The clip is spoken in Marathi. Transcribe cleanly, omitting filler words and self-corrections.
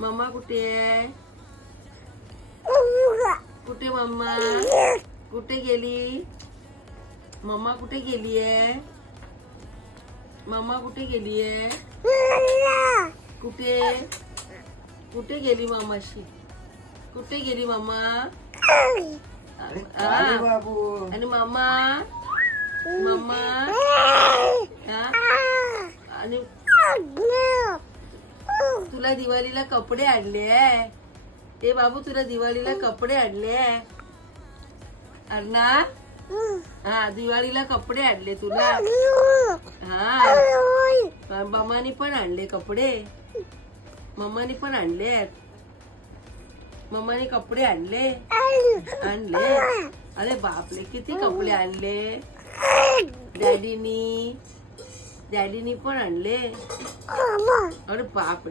मम्मा कुठे आहे? कुठे मम्मा? कुठे गेली? मम्मा कुठे गेली आहे? मम्मा कुठे गेली आहे? कुठे कुठे गेली मामाशी? कुठे गेली मम्मा? बाबू आणि मम्मा मम्मा आणि तुला दिवाळीला कपडे आणले आहे. ए बाबू तुला दिवाळीला कपडे आणले आहे. अर्णा हा दिवाळीला कपडे आणले तुला. हा मम्मानी पण आणले कपडे. मम्मानी पण आणले. मम्मानी कपडे आणले. अरे बापले किती कपडे आणले. डॅडीनी पण आणले. अरे बापरे.